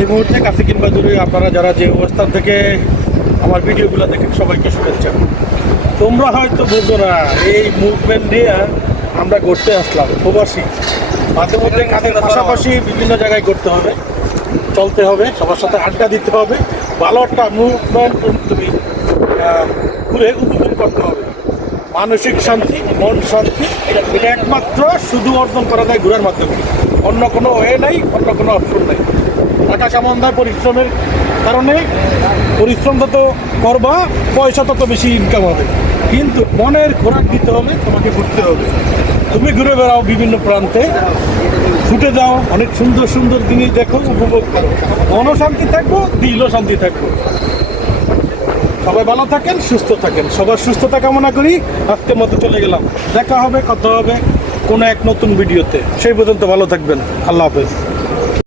এই মুহূর্তে কাছে কিংবা দূরে আপনারা যারা যে অবস্থান থেকে আমার ভিডিওগুলো দেখে সবাইকে শুভেচ্ছা। তোমরা হয়তো বুঝো না এই মুভমেন্ট নিয়ে আমরা ঘুরতে আসলাম প্রবাসী, মাঝে মধ্যে কাজের পাশাপাশি বিভিন্ন জায়গায় ঘুরতে হবে, চলতে হবে, সবার সাথে আড্ডা দিতে হবে, ভালো একটা মুভমেন্ট তুমি ঘুরে উপভোগ করতে হবে। মানসিক শান্তি, মন শান্তি এটা একমাত্র শুধু অর্জন করা যায় ঘোরার মাধ্যমে, অন্য কোনো ওয়ে নাই, অন্য কোনো অপশন নাই। টাকা কামান্দার পরিশ্রমের কারণে পরিশ্রম তত করবা, পয়সা তত বেশি ইনকাম হবে, কিন্তু মনের খোরাক দিতে হবে, তোমাকে ঘুরতে হবে। তুমি ঘুরে বেড়াও বিভিন্ন প্রান্তে, ছুটে যাও, অনেক সুন্দর সুন্দর জিনিস দেখো, উপভোগ করো, মনও শান্তি থাকবো, দিলও শান্তি থাকবো। সবাই ভালো থাকেন, সুস্থ থাকেন, সবার সুস্থতা কামনা করি। আজকের মতো চলে গেলাম, দেখা হবে, কথা হবে কোনো এক নতুন ভিডিওতে। সেই পর্যন্ত ভালো থাকবেন, আল্লাহ হাফেজ।